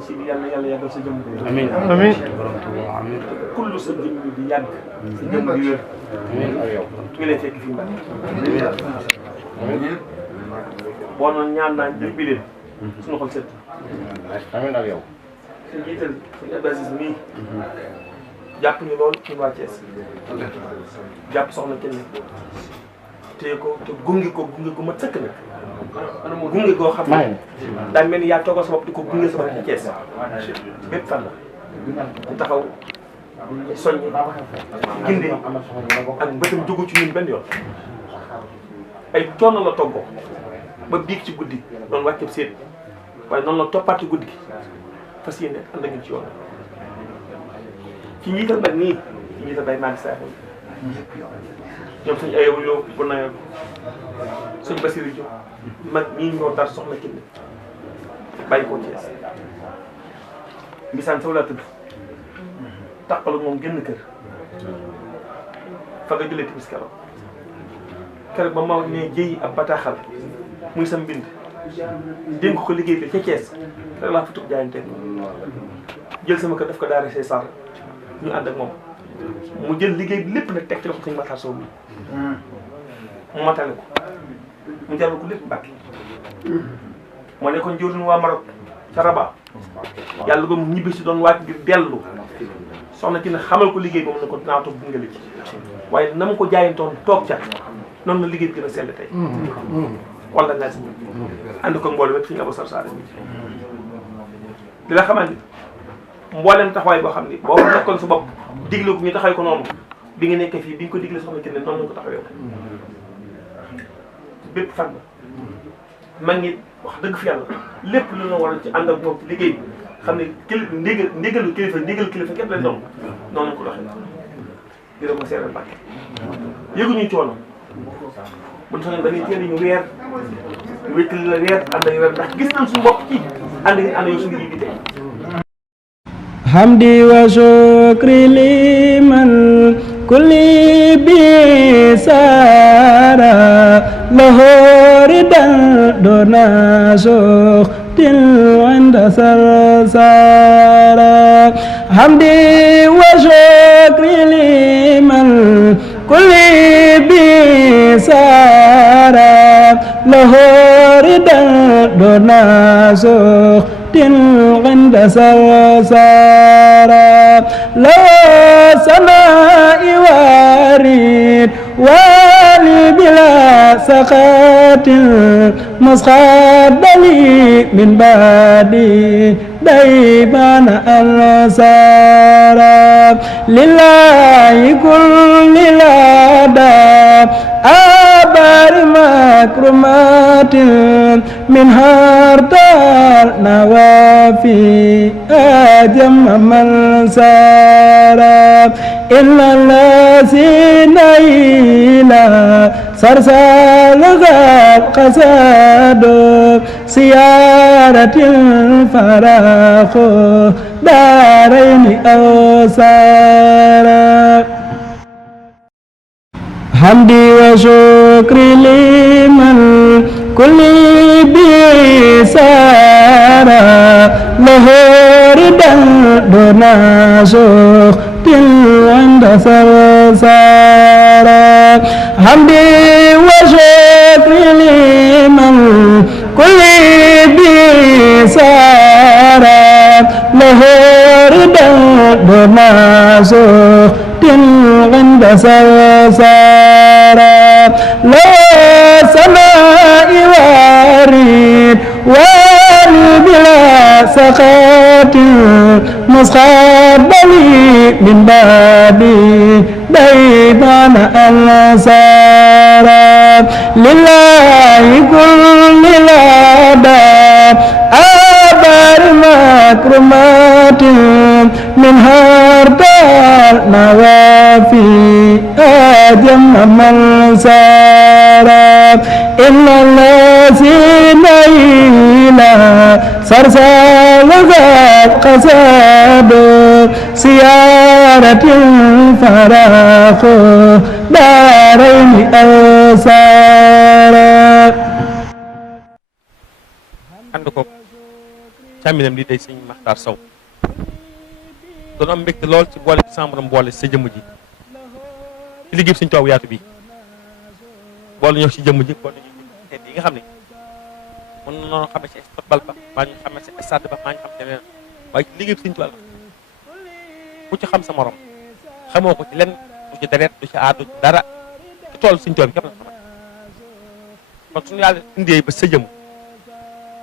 sëñ si yàlla yàlla yàggal sa jëmm bi. amiin amiin amiin. kullu sa jëmm bi di yàgg. sa jëmm bi wér. amiin ak yow. ngi lay fekk fii Mbacke. boo noonu ñaan naa jël bi leen. suñu xol set. amiin ak yow. suñu jiital suñu Abdou Aziz mii. jàpp ñu loolu ñun waa Thiès. jàpp soxna kenn téye ko te gunge ko ma sëkk nag. gunge goo xam ne daañu mel ni yaa toogal sa bopp di ko gunge sa bopp ci Thiès bépp fan la ñu taxaw soññi ginde ak bëtam jógu ci ñun benn yoon ay coono la toggoo ba biig ci guddi doon wàcceeb seet waaye noonu la toppaat ci guddi gi fas yéene ànd ak ñun ci yoon ci njiital nag nii ci njiital bay maa ngi saa ñoom suñu ayewul yow bu nawet suñu Basiru Jóob mag ñii ñoo dar soxna Kine bàyyi ko Thiès mbisaan saw laa tëdd tàqalu moom génn kër fa nga jëlee timis keroog ba ma ne jëyi ab bataaxal muy sam mbind dénk ko liggéey bi ca Thiès rek laa fa tug jaayante jël sama kër daf ko daara see sar ñu ànd ak moom mu jël liggéey bi lépp nag teg ci loxo Sëñ Matar Sow bi mu matale ko mu jaral ko lépp Mbàkke moo nekkoon jëwriñu waa Maroc ca Rabat yàlla ba mu ñibbi si doon waaj ngir dellu soxna ki ne xamal ko liggéey ba mu ne ko dinaa toog gunge la ci waaye na ma ko jaayantoon toog ca noonu la liggéey bi gën a sell tey wala naa si ànd ko mboolem rek fi ñu abo sar saare di la xamal ni mboolem taxawaay boo xam ni boo ko nekkoon sa bopp digle ko ñu taxawee ko noonu bi nga nekkee fii bi nga ko digle soxna ki ne noonu lañ ko taxawee bépp fan mag ñi wax dëgg fi yàlla lépp lu la waroon ci ànd ak moom ci liggéey bi xam ne ndigalu kilifa képp lañ doon noonu lañ ko doxee di la ko seeral Mbàkke yëguñu coono buñ soxla dañuy teel ñu weer ñu wéttali la weer ànd ak weer ndax gis nañ suñu bopp ci ànd yow suñu liggéey bi tey hamdi wa shukri liman kulli bi sara lahoridan dona sukhtil wanda sarsara hamdi wa shukri liman kulli bi sara lahoridan dona sukhtil wanda sarsara la sama'i warid wali bila sakatin muskhadali min badi daibana ansara lillahi kulli lada abar makrumatin min hartal nawafi ajam mansara illa lasina ila sarsal qasado siyaratil farakho daraini awsara hamdi wa shukri liman kulli bi sara lahoridan dona sukhtil wanda sarsara hamdi wa shukri liman kulli bi sara lahoridan dona sukhtil wanda sarsara la sama'i warid wali bila sakatin muskhadali min badi daibana ansara lillahi kulli lada abar makrumatin min hartal nawafi ajam mansara inna lasina ila sarsal qasado siyaratil farakho daraini awsara ànd ko càmminam lii day sëñ Maxtaar Sow doon am mbégte lool ci boole ci sama borom boole sa jëmm ji ci liggéey suñu toog yaatu bi boole ñëw ci jëmm ji boole ñu tedd yi nga xam ne mën na noonu xamee ci football ba maa ñu xamee ci stade ba maa ñu xam te leneen waaye ci liggéey suñu tool ku ci xam sa morom xamoo ko ci lenn du ci deret du ci aar du ci dara ci tool suñu tool bi képp la xamal kon suñu yàlla indee ba sa jëmm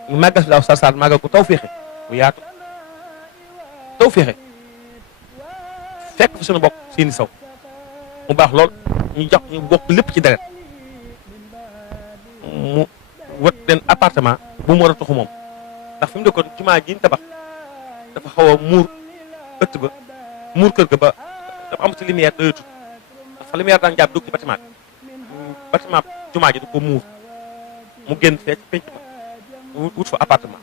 ñu màggal si daaw sarsar màggal ko taw féexe bu yaatu taw féexe fekk fi suñu bokk seeni saw mu baax lool ñu jox ñu bokk lépp ci deret mu wët leen appartement bu mu war a tuxu moom ndax fi mu dëkkoon jumaa ji ñu tabax dafa xaw a muur ëtt ba muur kër ga ba dafa am ci lumière doyatu dafa lumière daan jàpp dugg ci bâtiment jumaa ji du ko muur mu génn fee ci penc ma wut fa appartement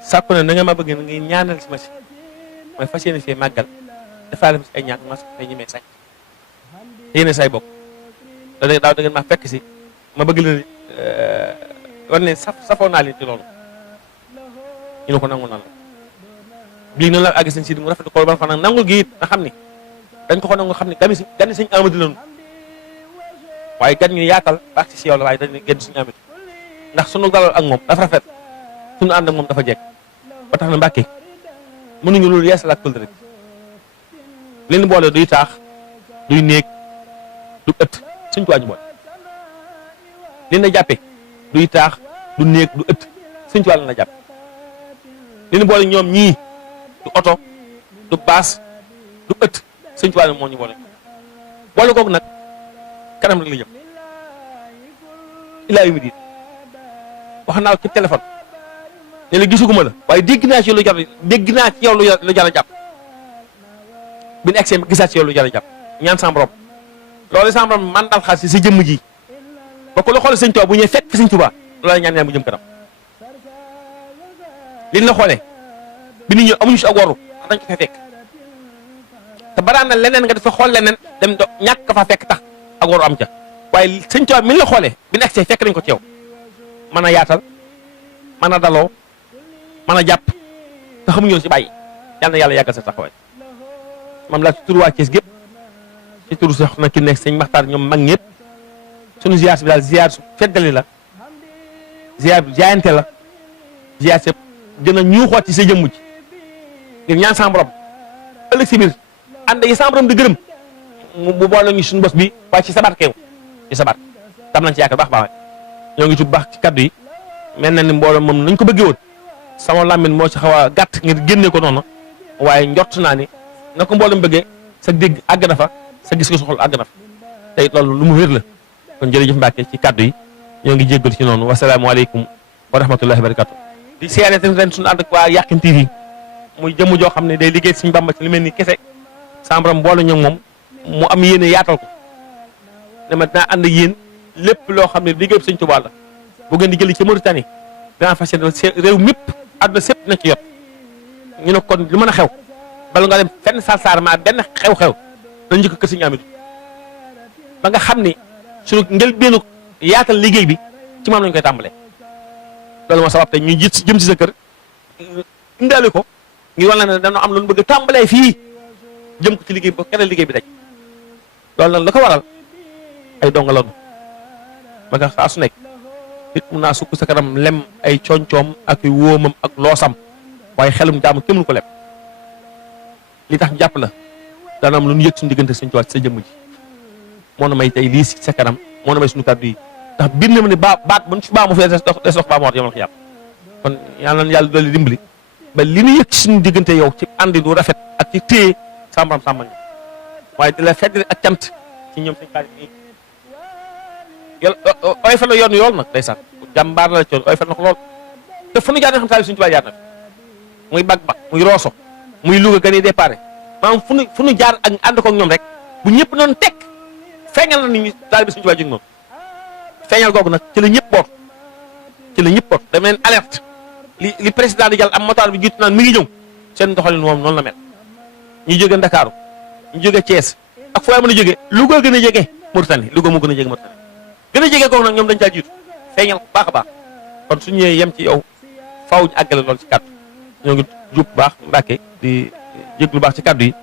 sàkku ne na nga ma bëgg na ngay ñaanal si ma si mooy fas yéene fee màggal dafaa def si ay ñaan ma fay ñemee sañ te yéene say bokk daaw da ngeen ma fekk si ma bëgg leen war ne safoo naa leen ci loolu ñu ne ko nangu nan la bii noonu la àgg sëñ Sidi mu rafetlu ko ba fa nag nangul gi it nga xam ni dañ ko nangu xam ni gan sëñ Amadu lañu waaye gan ñu yaatal baax ci si yow la waaye dañ ne genn suñu Amadu ndax sunu dalal ak moom dafa rafet sunu ànd ak moom dafa jekk ba tax na Mbàkke mënuñu loolu yeesal ak rek leen boole duy taax duy néeg du ëtt suñ tuwaañu boole leen na jàppe duy taax du néeg du ëtt suñ tuwaa la na jàppe leen boole ñoom ñii du oto du baas du ëtt suñ tuwaa moo ñu boole boole kooku nag kanam rek la jëm ilaa yu mi diit wax naa ci téléphone ne la gisuguma la waaye dégg naa ci yow lu jar a jàpp bi ñu egsee gisaat ci yow lu jar a jàpp ñaan sama borom loolu sama borom man daal xaalis si sa jëmm ji ba ko la xool sëñ Tuubaa bu ñëwee fekk fi sëñ Tuubaa loolu la ñaan yaa mu jëm kanam liñ la xoolee bi nit ñi amuñu si ak waru dañ ko fay fekk te baraan na leneen nga dafa xool leneen dem do ñàkk ka fa fekk tax ak waru am ca waaye sëñ Tuubaa mi la xoolee bi ñu egsee fekk nañ ko ci yow mën a yaatal mën a daloo mën a jàpp te xamuñu woon si bàyyi yal na yàlla yàggal sa taxawaay moom laa ci turu waa Thiès gépp ci turu soxna ki nekk sëñ Maxtaar ñoom mag ñëpp suñu ziar bi daal ziar su feddali la ziar bi jaayante la ziar sa gën a ñuuxoot ci sa jëmm ji ngir ñaan sa borom ëllëg si biir ànd yi sa borom di gërëm bu boole ñu suñu bos bi waaye ci sabar keew ci sabar tam nañ ci yaakaar baax baax ñoo ngi tudd baax ci kaddu yi mel na ni mbooloo moom nañ ko bëggee woon sama làmmiñ moo ci xaw a gàtt ngir génne ko noonu waaye njort naa ni na ko mbooloo bëggee sa dégg àgg na fa sa gis ko soxla àgg na fa te it loolu lu mu wér la kon jërëjëf Mbacke ci kaddu yi ñoo ngi jéggal ci noonu wasalaamaaleykum wa rahmatullahi wa barakatu di seere ten ren suñu ànd ak waa Yakhine TV muy jëmm joo xam ne day liggéey suñu Bàmba ci li mel ni kese sambram mbooloo ñoom moom mu am yéene yaatal ko ne ma dinaa ànd ak yéen lépp loo xam ne liggéey Sëñ Tuubaa la bu ngeen di jëli ci Mauritanie dinaa fas yéene réew mépp àdduna sépp na ci yot ñu ne kon lu mën a xew bala nga dem fenn salsaarement benn xew-xew dañ njëkk kër Sëñ Amadu ba nga xam ni suñu njëlbéenu yaatal liggéey bi ci moom lañ koy tàmbalee loolu moo sabab te ñu jëm ci sa kër indaale ko ngir wala ne dañoo am lu ñu bëgg tàmbalee fii jëm ko ci liggéey ba keneen liggéey bi daj loolu nag la ko waral ay donga lanu ba nga saa su nekk nit mun naa sukk sa kanam lem ay coñcoom ak wóomam ak loosam waaye xelum jaamu kenn mënu ko lem li tax ñu jàpp la dana am lu ñu yëg suñu diggante Sëñ Tuubaa ci sa jëmm ji moo na may tey lii si sa kanam moo na may suñu kàddu yi ndax biir na ma ne baat bu ñu fi baa mu fee des dox baa mu war yomal ko yàpp kon yàlla na yàlla dolli dimbali ba li ñu yëg ci suñu diggante yow ci àndi du rafet ak ci téye sàmbaram sàmbal ñu waaye di la feddali ak cant ci ñoom sëñ xaalis nii yol ooy fa la yoon yool nag day sànn jàmbaar la coon ooy fa na ko lool te fu nu jaar na xam taali Sëñ Tuubaa jaar na fi muy bag ba muy rooso muy Louga gën a déparé maanaam fu nu jaar ak ànd ko ñoom rek bu ñëpp noonu teg feeñal na nit ñi taali bi Sëñ Tuubaa jóg noonu feeñal googu nag ci la ñëpp boot dama leen alerte li président di jàll am motaar bi jiitu naan mi ngi ñëw seen doxalin moom noonu la mel ñu jóge Ndakaaru ñu jóge Thiès ak foo mën a jóge Louga gën a jege Mauritanie Louga moo gën a jege Mauritanie gën a jege googu nag ñoom dañ caa jiitu feeñal ko baax a baax kon su ñëwee yem ci yow faaw ñu àggale lool ci kàddu ñoo ngi jub baax Mbàkke di jéglu baax ci kàddu yi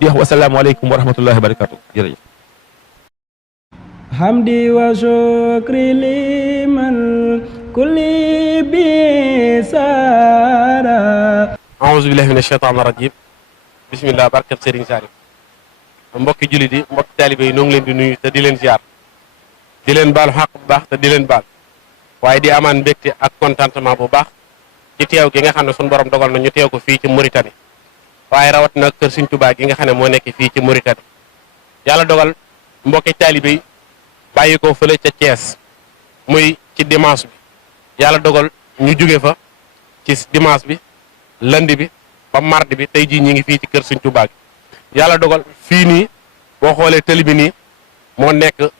di wax wasalaamaaleykum wa rahmatullahi wa barakatu jërëjëf. hamdi wa shukri liman kulli bi sara. aouzu billahi min ashaytan rajim bismillah barkat Serigne Saliou. mbokki jullit yi mbokki taalibe yi noo ngi leen di nuyu te di leen ziar di leen baal xaq bu baax te di leen baal waaye di amaan mbégte ak contentement bu baax ci teew gi nga xam ne suñu borom dogal na ñu teew ko fii ci Mauritanie waaye rawat na kër Serigne Touba gi nga xam ne moo nekk fii ci Mauritanie yàlla dogal mbokki taalibe yi bàyyi ko fële ca Thiès muy ci dimanche bi yàlla dogal ñu jóge fa ci dimanche bi lundi bi ba mardi bi tey jii ñi ngi fii ci kër Serigne Touba gi yàlla dogal fii nii boo xoolee tëli bi nii moo nekk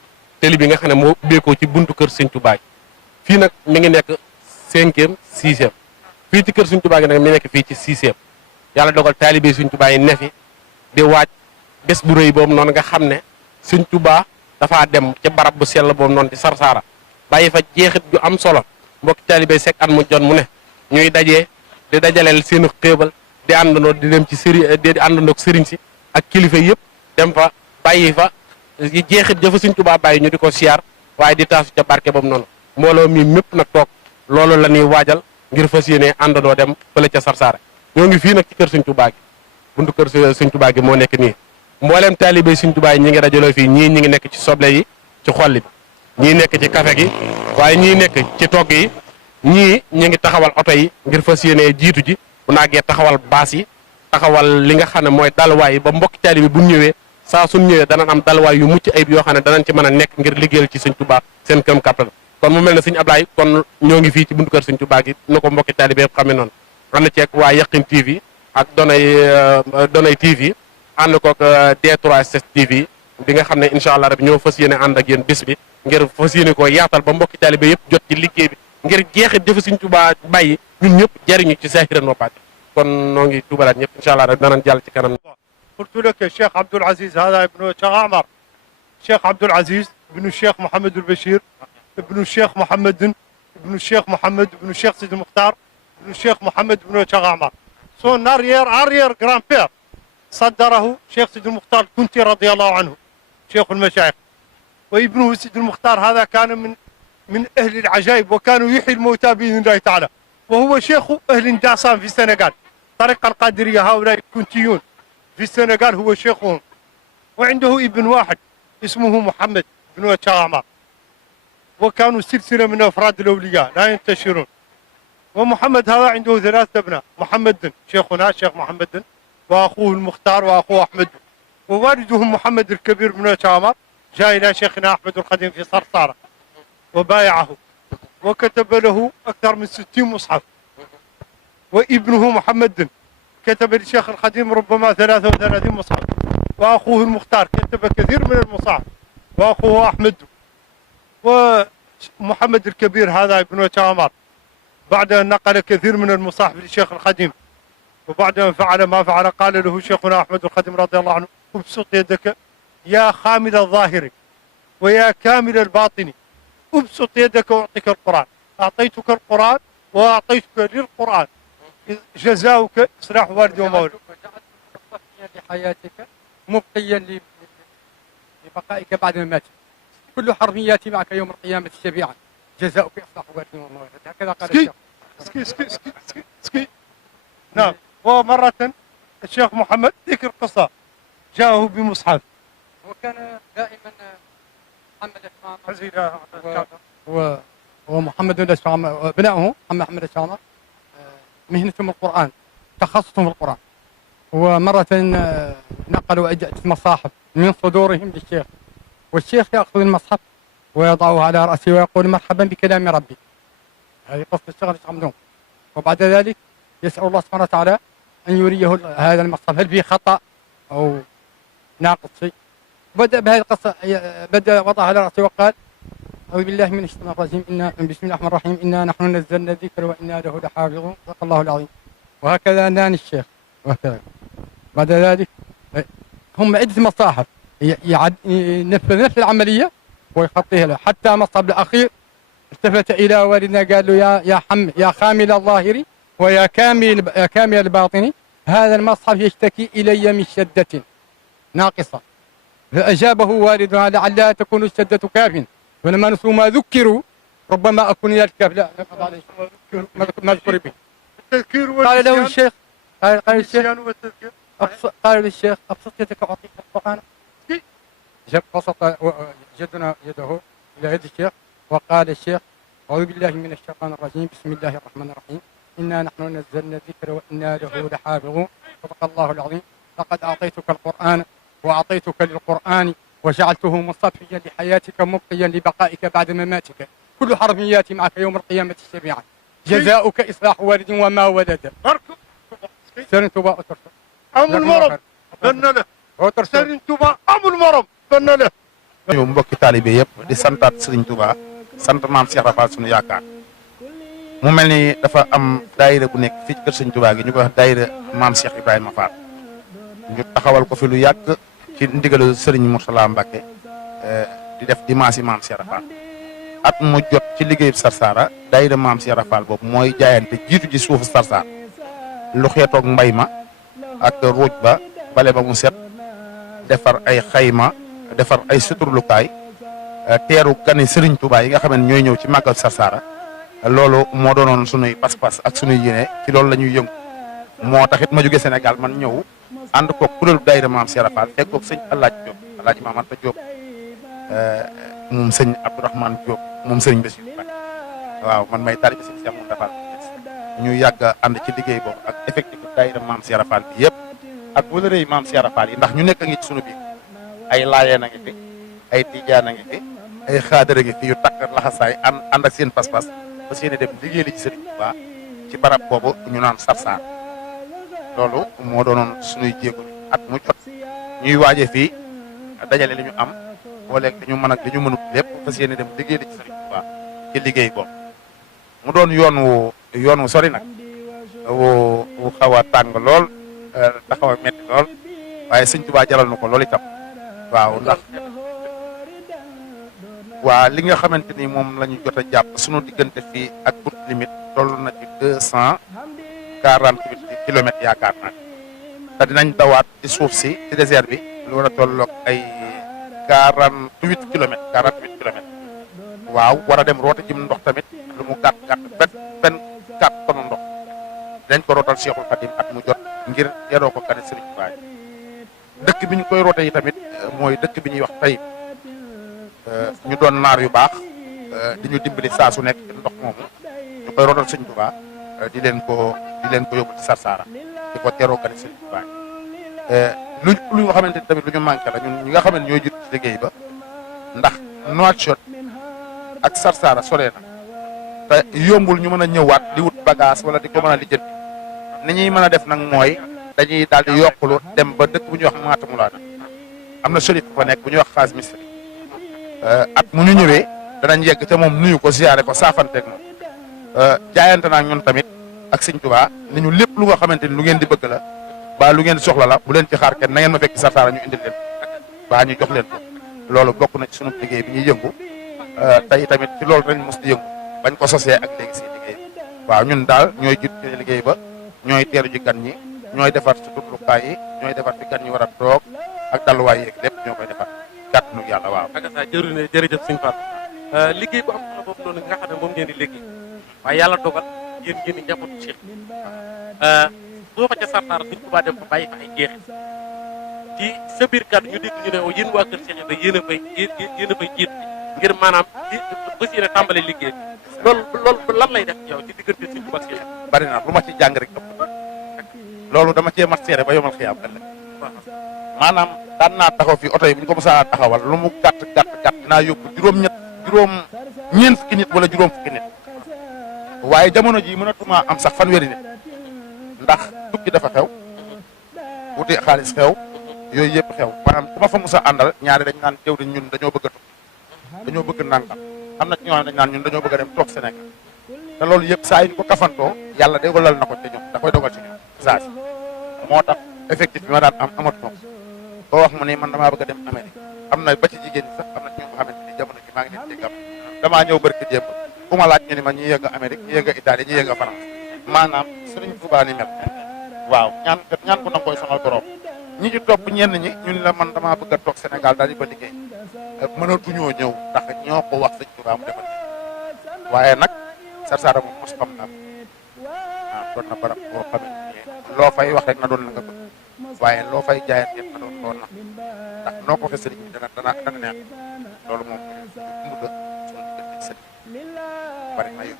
tëli bi nga xam ne moo ubbeekoo ci buntu kër Serigne Touba gi fii nag mi ngi nekk 5e 6e fii ci kër Serigne Touba gi nag mi nekk fii ci 6e yàlla dogal taalibe Serigne Touba yi ne fi di waaj bés bu rëy boobu noonu nga xam ne Serigne Touba dafaa dem ca barab bu sell boobu noonu di Sarsara bàyyi fa jeexit ju am solo mbokki taalibe sekk at mu jot mu ne ñuy dajee di dajaleel seen xéebal di àndandoo di dem ci di àndandoo sëriñ si ak kilifa yëpp dem fa bàyyi fa jeexit jëfa Serigne Touba bàyyi ñu di ko siyaar waaye di taasu ca barke boobu noonu mbooloo mi mépp nag toog loolu la ñuy waajal ngir fas yéene àndandoo dem fële ca Sarsara ñoo ngi fii nag ci kër Serigne Touba gi buntu kër Serigne Touba gi moo nekk nii mbooleem taalibe Serigne Touba yi ñi ngi dajaloo fii ñii ñi ngi nekk ci soble yi ci xolli bi ñii nekk ci café gi waaye ñii nekk ci togg yi ñii ñi ngi taxawal oto yi ngir fas yéene jiitu ji bu naagee taxawal baas yi taxawal li nga xam ne mooy dalwaay yi ba mbokki taalibe bu ñëwee saa suñ ñëwee danañ am dalwaay yu mucc ayib yoo xam ne danañ ci mën a nekk ngir liggéeyal ci Serigne Touba seen këm kàttan kon mu mel ne Serigne Ablaye kon ñoo ngi fii ci buntu kër Serigne Touba gi na ko mbokki taalibe yëpp xamee noonu ànd ceeg waa Yaqin TV ak Donay TV ànd koog D3S TV bi nga xam ne incha allah rabi ñoo fas yéene ànd ak yéen bis bi ngir fas yéene koo yaatal ba mbokki taalibe yëpp jot ci liggéey bi ngir jeexit jëfa Serigne Touba bàyyi ñun ñëpp jariñu ci saahiran wa baatinan kon noo ngi tuubalaat ñëpp incha allah rek danañ jàll ci kanam. قلت لك الشيخ عبد العزيز هذا ابن شيخ عمر الشيخ عبد العزيز ابن الشيخ محمد البشير ابن الشيخ محمد ابن الشيخ محمد ابن الشيخ سيد المختار ابن الشيخ محمد ابن الشيخ عمر سون ارير جران بير صدره شيخ سيد المختار كنتي رضي الله عنه شيخ المشايخ وابنه سيد المختار هذا كان من اهل العجائب وكانوا يحيي الموتى باذن الله تعالى وهو شيخ اهل داسان في السنغال طريقه القادريه هؤلاء الكنتيون في السنغال هو شيخهم وعنده ابن واحد اسمه محمد بن عمر وكانوا سلسلة من أفراد الأولياء لا ينتشرون ومحمد هذا عنده 3 أبناء محمد شيخنا الشيخ محمد وأخوه المختار وأخوه أحمد ووالدهم محمد الكبير بن عمر جاء إلى شيخنا أحمد القديم في صرصارة وبايعه وكتب له أكثر من 60 مصحف وابنه محمد كتب للشيخ القديم ربما 33 مصحف وأخوه المختار كتب كثير من المصاحف وأخوه أحمد ومحمد الكبير هذا ابن عمر بعد أن نقل كثير من المصاحف للشيخ القديم وبعد أن فعل ما فعل قال له شيخنا أحمد القديم رضي الله عنه ابسط يدك يا خامل الظاهر ويا كامل الباطن ابسط يدك وأعطيك القرآن أعطيتك القرآن وأعطيتك للقرآن جزاؤك إصلاح والدي ومولد لحياتك مبقيا لبقائك بعد مماتك كل حرف ياتي معك يوم القيامة شفيعا جزاؤك إصلاح والدي ومولد هكذا قال الشيخ. سكي نعم. ومرة الشيخ محمد ذكر قصة جاءه بمصحف وكان دائما محمد الشامر ومحمد الشامر ابنائه محمد الشامر مهنتهم القرآن تخصصهم القرآن ومرة نقلوا عدة مصاحف من صدورهم للشيخ والشيخ يأخذ المصحف ويضعه على رأسه ويقول مرحبا بكلام ربي. هذه قصة الشغل يتعمدون وبعد ذلك يسأل الله سبحانه وتعالى أن يريه هذا المصحف هل فيه خطأ أو ناقص شيء. بدأ بهذه القصة بدأ وضعها على رأسه وقال أعوذ بالله من الشيطان الرجيم بسم الله الرحمن الرحيم إنا نحن نزلنا الذكر وإنا له لحافظون صدق الله العظيم. وهكذا نان الشيخ وهكذا. بعد ذلك هم عدة مصاحف ينفذ نفس العملية ويخطيها له حتى مصحف الأخير التفت إلى والدنا قال له يا خامل الظاهر ويا كامل الباطن هذا المصحف يشتكي إلي من شدة ناقصة. فأجابه والدها لعلها تكون الشدة كاف، ولما نسوا ما ذكروا ربما أكون إلى الكاف. لا ما ذكر به. التذكير قال له الشيخ قال الشيخ والنسيان والتذكير. قال للشيخ أبسط يدك أعطيك القرآن. بسط جدنا يده إلى يد الشيخ وقال الشيخ أعوذ بالله من الشيطان الرجيم بسم الله الرحمن الرحيم إنا نحن نزلنا الذكر وإنا له لحافظون صدق الله العظيم. لقد أعطيتك القرآن وأعطيتك للقرآن وجعلته مصطفيا لحياتك مبقيا لبقائك بعد مماتك. كل حرف يأتي معك يوم القيامة الشفيعة. جزاؤك إصلاح والد وما ولد. سرن توبا أترسل أم المرض بن له. سرن توبا أم المرض بن له. ñu mbokki taalibe yëpp di santaat Serigne Touba sant maam Cheikh Rafal sunu yaakaar mu mel ni dafa am daayira bu nekk fii ci kër Serigne Touba gi ñu koy wax daayira maam Cheikh Ibrahima Fall ñu taxawal ko fi lu yàgg ci ndigalu Serigne Mourtala Mbacke di def dimanche yi maam Cheikh Rafal at mu jot ci liggéeyu Sarsara daayira maam Cheikh Rafal boobu mooy jaayante jiitu ji suufu Sarsara lu xeetoog mbay ma ak ruuj ba bale ba mu set defar ay xayma defar ay suturlukaay teeru gani Serigne Touba yi nga xam ne ñooy ñëw ci màggal Sarsara loolu moo doonoon sunuy pas-pas ak sunuy yéene ci loolu la ñuy yëngu moo taxit ma jóge Sénégal man ñëw ànd koog kuréelu daayira maam Cheikh Rafal fekk koog sëñ Alaaji Maam Anta Diop moom sëñ Abdourahmane Diop moom sëriñ Bassirou Mbacke waaw man may taalibe sëñ Cheikh Moustapha ñu yàgg ànd ci liggéey boobu ak effectif daayira maam Cheikh Rafal bi yëpp ak wëlëre yi maam Cheikh Rafal yi ndax ñu nekk a ngi ci sunu biir ay laayeen a ngi fi ay tijaan a ngi fi ay xaadar a ngi fi yu takk laxasaay ànd ak seen pas-pas ba seen dem liggéey li ci Sëriñ Tuubaa ci barab boobu ñu naan Sarsara loolu moo doonoon suñuy jéego at mu jot ñuy waaje fii dajale li ñu am booleeg li ñu mën ak li ñu mënut lépp fas yéene dem liggéey li ci Sëriñ Tuubaa ci liggéey boobu mu doon yoon wu sori nag wu xaw a tàng lool te xaw a metti lool waaye Sëriñ Tuubaa jaral na ko loolu itam waaw ndax waa li nga xamante ni moom la ñu jot a jàpp sunu diggante fii ak bout limite toll na ci 248 kilomètres yaakaar naa te dinañ dawaat ci suuf si ci désert bi lu war a tolloog ay 48 kilomètres waaw war a dem roota jëm ndox tamit lu mu gàtt 24 tonnes ndox dinañ ko rootal Cheikhul Khadim at mu jot ngir yeroo ko gane Serigne Touba dëkk bi ñu koy roote yi tamit mooy dëkk bi ñuy wax Taïb ñu doon naar yu baax di ñu dimbali saa su nekk ci ndox moomu ñu koy rootal Serigne Touba di leen ko yóbbu ci Sarsara di ko teroo gane Serigne Touba lu nga xamante ni tamit lu ñu manqué la ñun ñi nga xam ne ñooy jiitu ci liggéey ba ndax Nouakchott ak Sarsara sore na te yombul ñu mën a ñëwaat di wut bagage wala di ko mën a lijjanti ni ñuy mën a def nag mooy dañuy daal di yokkulu dem ba dëkk bu ñuy wax Matamulana am na sharif fa nekk bu ñuy wax Xaas Misri at mu ñu ñëwee danañ yegg te moom nuyu ko ziyaare ko saafanteeg moom jaayante naa ñun tamit ak Sëñ Tuubaa ni ñu lépp lu nga xamante ni lu ngeen di bëgg la ba lu ngeen di soxla la bu leen ci xaar kenn na ngeen ma fekk Sarsara ñu indil leen ba ñu jox leen ko loolu bokk na ci sunu liggéey bi ñuy yëngu tey tamit ci loolu dañ mos di yëngu bañ ko sosee ak léegi si liggéey waaw ñun daal ñooy jiitu ci liggéey ba ñooy teeru ji gan ñi ñooy defar ci turlukaay yi ñooy defar fi gan ñi war a toog ak dalluwaay yeeg lépp ñoo koy defar kàttanu yàlla waaw. ak sa jërëjëf Sëñ Fall liggéey bu am solo boobu noonu nga xam ne moom ngeen di liggéey waaye yàlla dogal yéen ngeen di njabootu Cheikh boo fa ca Sarsara Sëñ Tuubaa dem fa bàyyi fa ay jeexit ci sa biir kàddu ñu dégg ñu ne yéen waa kër Cheikh Ibrahima yéen a fay jiit ngir maanaam bés yéen a tàmbale liggéey loolu lan lay def ci yow ci diggante Sëñ Tuubaa ak Cheikh bari na lu ma ci jàng rek ëpp loolu dama cee mat seere ba yomal xiyaam ëllëg maanaam daan naa taxaw fii oto yi bu ñu ko mosaan taxawal lu mu gàtt dinaa yóbbu ñeent fukki nit wala juróom fukki nit waaye jamono ji mënatuma am sax fanweeri nit ndax tukki dafa xew wuti xaalis xew yooyu yëpp xew maanaam ku ma fa mos a àndal ñaari dañ naan teew ñun dañoo bëgg a tukki dañoo bëgg nangam am na ci ñoo xam ne dañ naan ñun dañoo bëgg a dem toog Sénégal te loolu yëpp saa yi ñu ko kafantoo yàlla dogalal na ko te ñoom da koy dogal ci ñoom saa si moo tax effectif bi ma daan am amatuma ko boo wax mu ne man damaa bëgg a dem Amérique am na ba ci jigéen ñi sax am na ci ñoo xamante ni jamono ji maa ngi leen dégg am damaa ñëw barki démb ku ma laaj ñu ni ma ñi yënga Amérique ñi yënga Italie ñi yënga France maanaam Serigne Touba ni mel waaw ñaan ko nag koy sonal borom ñi ci topp ñenn ñi ñun la man damaa bëgg a toog Sénégal daal di ko liggéey mënatuñoo ñëw ndax ñoo ko wax sëñ Touba mu defal waaye nag Sarsara moom mos xam naa doon na barab boo xam ne loo fay wax rek na doon la nga bëgg waaye loo fay jaayat yëpp na doon lool na ndax noo ko waxee sëriñ bi dana neex loolu moom mu da suñu diggante sëriñ bari na yu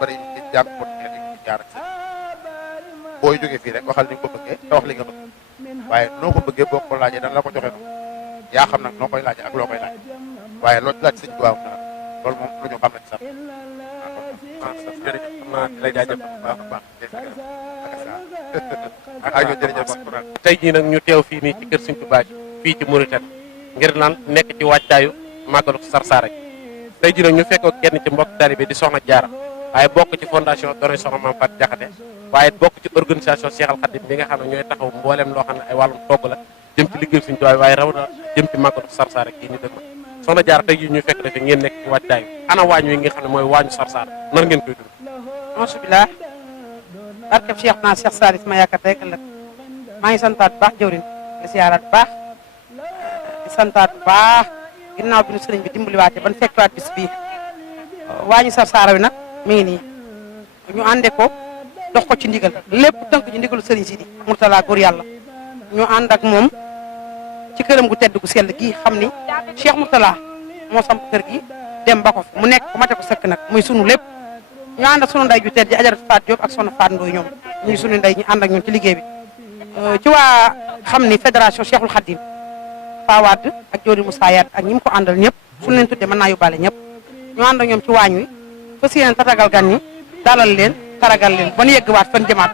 bari ñu jàng ko ne di jaar ak sëriñ booy jógee fii rek waxal ni nga ko bëggee te wax li nga bëgg waaye noo ko bëggee boo ko laajee dana la ko joxe noonu yaa xam nag noo koy laajee ak loo koy laaj waaye loo ci laaj sëñ bi waaw na loolu moom lu ñu xam lañ sax jërëjëf xam naa lay jaajëf bu baax a baax jërëjëf tey jii nag ñu teew fii nii ci kër Sëriñ Tuubaa fii ci Mauritanie ngir naan nekk ci wàccaayu màggalu Sarsara gi tey jii nag ñu fekkoo kenn ci mbokk taalibe di Soxna Jaara waaye bokk ci fondation Doroy Soxna Maam Faty Jaxate waaye bokk ci organisation Cheikh Al Khadim bi nga xam ne ñooy taxaw mboolem loo xam ne ay wàllum togg la jëm ci liggéey Sëriñ Tuubaa waaye rawatina jëm ci màggalu Sarsara gi ñu dëgg Soxna Jaara tey jii ñu fekk defe ngeen nekk ci wàccaayu ana waañ wi nga xam ne mooy waañu Sarsara nan ngeen koy dund alhamdulilah barkeb Cheikh naa Cheikh Salif ma yaakaar rek ëllëg maa ngi santaat bu baax jëwrin di siyaaraat bu baax di santaat bu baax ginnaaw bi nu sëriñ bi dimbaliwaatee ban fekkwaat bis bii waañu Sarsara wi nag mi ngi nii ñu ànde ko dox ko ci ndigal lépp tënk ci ndigalu sëriñ Sidi Murtala góor yàlla ñu ànd ak moom ci këram gu tedd gu sell gi xam ni Cheikh Murtala moo samp kër gi dem ba ko fi mu nekk ku mate ko sëkk nag muy sunu lépp ñu ànd ak sunu nday ju tedd ji Ajaratu Faat Diop ak Soxna Faat Ndoy ñoom ñuy sunu nday ñu ànd ak ñun ci liggéey bi ci waa xam ni fédération Cheikhul Khadim Fawad ak Jori Moussa Yad ak ñi mu ko àndal ñëpp suñu leen tuddee mën naa yóbbaale ñëpp ñu ànd ak ñoom ci waañ wi fas yéene tatagal gan ñi dalal leen taragal leen ba nu yeggwaat fan jëmaat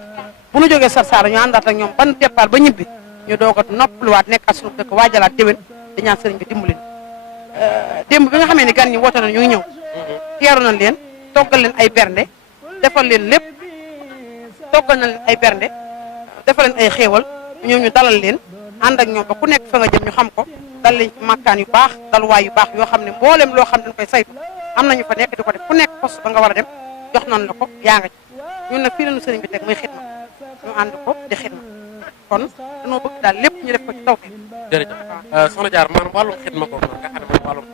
bu nu jógee Sarsara ñu àndaat ak ñoom ban départ ba ñibbi ñu doog a noppaluwaat nekkaat sunu dëkk waajalaat déwén di ñaan sëriñ bi dimbali démb bi nga xamee ni gan ñi woote na ñu ngi ñëw teeru nañ leen toggal leen ay bernde defal leen lépp toggal na leen ay bernde defal leen ay xéewal ñoom ñu dalal leen ànd ak ñoom ba ku nekk fa nga jëm ñu xam ko dal leen ci makkaan yu baax daluwaay yu baax yoo xam ne mboolem loo xam dañ koy saytu am nañu fa nekk di ko def ku nekk poste ba nga war a dem jox nañ la ko yaa nga ci ñun nag fii lañu sëriñ bi teg muy xidma ñu ànd ko di xidma kon dañoo bëgg daal lépp ñu def ko ci taw bi jërëjëf Soxna Jaar maanaam wàllum xidma ko nga xam ne moom wàllum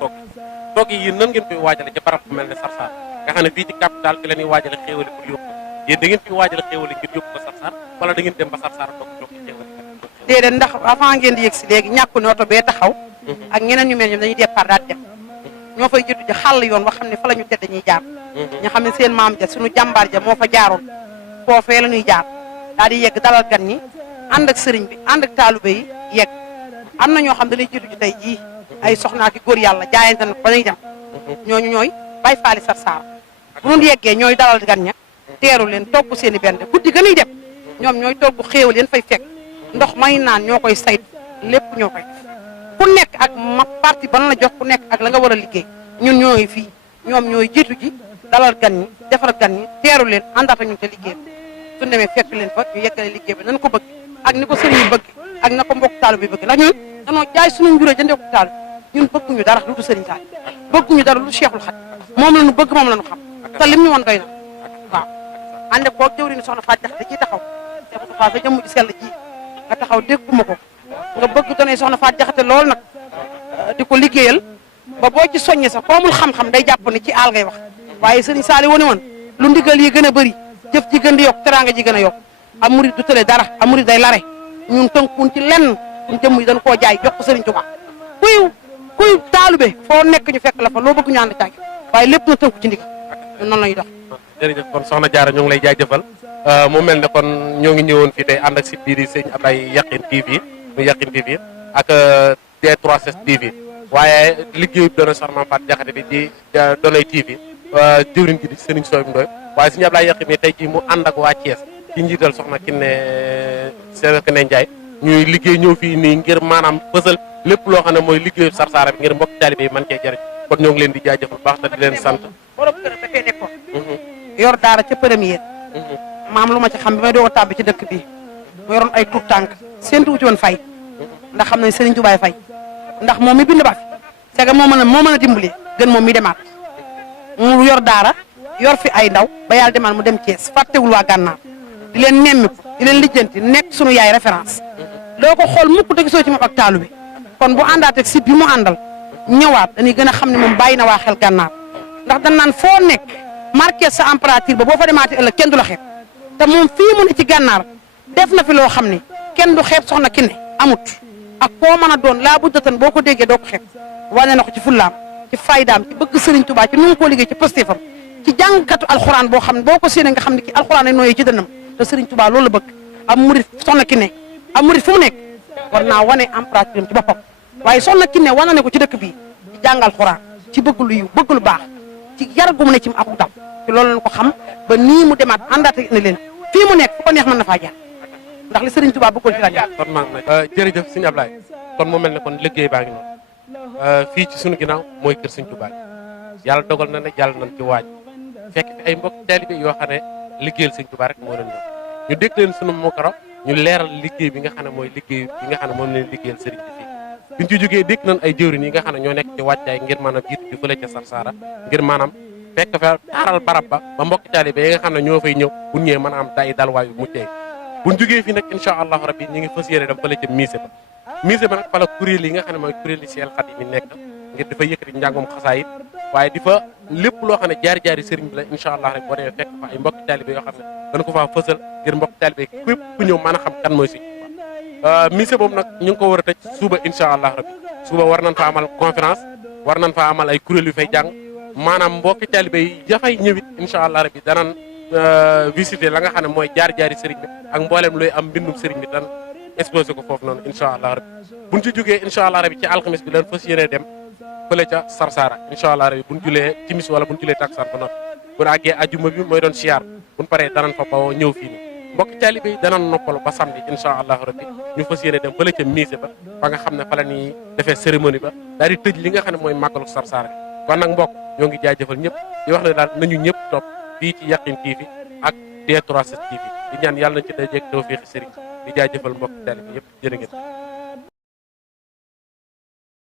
togg yi yéen nan ngeen koy waajale ci barab bu mel ne Sarsara nga xam ne fii ci capital fi la ñuy waajale xéewali pour yóbbu yéen da ngeen fi waajale xéewali ngir yóbbu ko Sarsara wala da ngeen dem ba Sarsara toog ci xéewali déedéet ndax avant ngeen di yegg si léegi ñàkku ne oto bee taxaw ak ñeneen ñu mel ñoom dañuy départ daal dem ñoo fay jëtu ji xàll yoon wax xam ne fa la ñu tedd dañuy jaar ñu xam ne seen maam ja suñu jàmbaar ja moo fa jaaroon foofee la ñuy jaar daal di yegg dalal gan ñi ànd ak sëriñ bi ànd ak taalube yi yegg am na ñoo xam dañuy jiitu ci tey jii ay soxnaa ki góor yàlla jaayante na ba ñuy dem ñooñu ñooy bay faali Sarsara bu ñu yeggee ñooy dalal gan ña teeru leen togg seen i benn guddi gën a dem ñoom ñooy togg xéewal leen fay fekk ndox may naan ñoo koy saytu lépp ñoo koy def ku nekk ak ma parti ban la jox ku nekk ak la nga war a liggéey ñun ñooy fii ñoom ñooy jiitu ji dalal gan ñi defar gan ñi teeru leen àndaat ak ñun te liggéey bi suñu demee fekk leen fa ñu yeggale liggéey bi nañ ko bëgg ak ni ko sëriñ yi bëgg ak na ko mbokk taalu bi bëgg ndax ñun danoo jaay suñu njurée jëndee ko taalu ñun bëgguñu dara lu du sëriñ Saali bëgguñu dara lu Cheikhul Khadim moom la ñu bëgg moom la ñu xam te lim ñu woon doy na waaw ànd koog jëwriñu Soxna Faty Jaxate ji taxaw te Moustapha sa jëmm ji sell ji nga taxaw dégguma ko nga bëgg doonee Soxna Faty Jaxate lool nag di ko liggéeyal ba boo ci soññee sax koomul xam-xam day jàpp ni ci aal ngay wax waaye sëriñ Saali wane woon lu ndigal yi gën a bëri jëf ji gën di yokk teraanga ji gën a yokk am murid du tële dara am murid day lare ñun tënkuñ ci lenn suñ jëmm yi dañ koo jaay jox ko sëriñ Tuubaa kuy taalube foo nekk ñu fekk la fa loo bëgg ñu ànd caagi waaye lépp na tënku ci ndigal ñun noonu la ñuy dox jërëjëf kon Soxna Jaara ñu ngi lay jaajëfal mu mel ne kon ñoo ngi ñëwoon fii tey ànd ak site bii di sëñ Ablaye Yakhine TV mu Yakhine TV ak D3S TV waaye liggéeyu Doroy Soxna Maam Faty Jaxate bi di Doroy TV jëwriñ gi di sëriñ Soyib Ndoy waaye sëñ Ablaye Yakhine tey jii mu ànd ak waa Thiès ci njiital Soxna Kiné Ndiaye ñuy liggéey ñëw fii nii ngir maanaam fësal lépp loo xam ne mooy liggéeyu Sarsara bi ngir mbokk taalibe yi mën cee jëriñ kon ñoo ngi leen di jaajëfal baax te di leen sant borom këram dafay nekkoon yor daara ca première maam lu ma ci xam bi may doog a tàbbi ci dëkk bi mu yoroon ay tuut tànk séentu wu ci woon fay ndax xam nañ Sëriñ Tuubaa fay ndax moom mi bind ba fi c'est que moo mën a dimbali gën moom mi demaat mu yor daara yor fi ay ndaw ba yàlla demal mu dem Thiès fàttewul waa gànnaar di leen nemmiku di leen lijjanti nekk sunu yaay référence doo ko xool mukk te gisoo ci moom ak taalu bi kon bu àndaat ak si bi mu àndal ñëwaat dañuy gën a xam ne moom bàyyi na waa xel gànnaar ndax dañ naan foo nekk marqué sa emparature ba boo fa demaatee ëllëg kenn du la xeeb te moom fii mu ne ci gànnaar def na fi loo xam ne kenn du xeeb soxna ki ne amut ak koo mën a doon laa bu datan boo ko déggee doo ko xeeb wane na ko ci fullaam ci faydaam ci bëgg Serigne Touba ci nu mu koo liggéey ci postéefam ci jàngkatu alxuraan boo xam ne boo ko séenee nga xam ne ki alxuraan ay nooyee ci dënnam te Serigne Touba loolu la bëgg am murit soxna ki ne am murit fu mu nekk war naa wane emparature ci boppam waaye soxna ki ne wane ne ko ci dëkk bii ci jàng alxuraan ci bëgg lu yiw bëgg lu baax ci yar gu mu ne ci mu akuk dam ci loolu lañ ko xam ba nii mu demaat àndaat ak indi leen fii mu nekk fu ko neex mën na faa jaar ndax li Serigne Touba bëggoon ci la jaar. kon maa ngi lay jërëjëf sëñ Ablaye kon mu mel ne kon liggéey baa ngi noonu fii ci sunu ginnaaw mooy kër sëñ Touba yàlla dogal na ne jàll nañ ci waaj fekk fi ay mbokk taalibe yoo xam ne liggéeyal sëñ Touba rek moo leen ñëw ñu dégg leen sunu mokaro ñu leeral liggéey bi nga xam ne mooy liggéey bi nga xam ne moom leen liggéeyal sëriñ bi fii biñ ci jógee dégg nañ ay jëwriñ yi nga xam ne ñoo nekk ci wàccaay ngir maanaam jiitu ji fële ca Sarsara ngir maanaam fekk fa taaral barab ba mbokk taalibe yi nga xam ne ñoo fay ñëw bu ñëwee mën a am day dalwaay bu muccee buñ jógee fii nag incha allahu rabbi ñi ngi fas yéene dem fële ca musée ba nag fa la kuréel yi nga xam ne mooy kuréel yi Seex Xaadim yi nekk ngir dafa yëkkati njàngum xasaayit waaye di fa lépp loo xam ne jaari sëriñ bi la incha allah rek boo demee fekk fa ay mbokki taalibe yoo xam ne dañ ko faa fësal ngir mbokki taalibe képp ku ñëw mën a xam kan mooy si musée boobu nag ñu ngi ko war a tëj suba incha allah rabbi suba war nañ fa amal conférence war nañ fa amal ay kuréel yu fay jàng maanaam mbokki taalibe yi dafay ñëwit incha allah rabbi danañ visiter la nga xam ne mooy jaari sëriñ bi ak mboolem luy am mbindum sëriñ bi dan exposé ko foofu noonu incha allah rabbi buñ ci jógee incha allah rabbi ci alxamis bi lan fas yéene dem fële ca Sarsara incha allah rabbi buñ julee timis wala buñ julee takusaan ba noppi buñ àggee ajuma bi mooy doon siyaar buñ paree danañ fa bawoo ñëw fii nii mbokki taalibe yi danañ noppalu ba samedi incha allah rabbi ñu fas yéene dem fële ca musée ba fa nga xam ne fa la ñuy defee cérémonie ba daal di tëj li nga xam ne mooy màggalu Sarsara kon nag mbokk ñoo ngi jaajëfal ñëpp di wax ne daal nañu ñëpp topp fii ci Yakhine TV ak D3S TV di ñaan yàlla nañ ci dajeeg tawfiixi sëriñ di jaajëfal mbokk taalibe yëpp jërë ngeen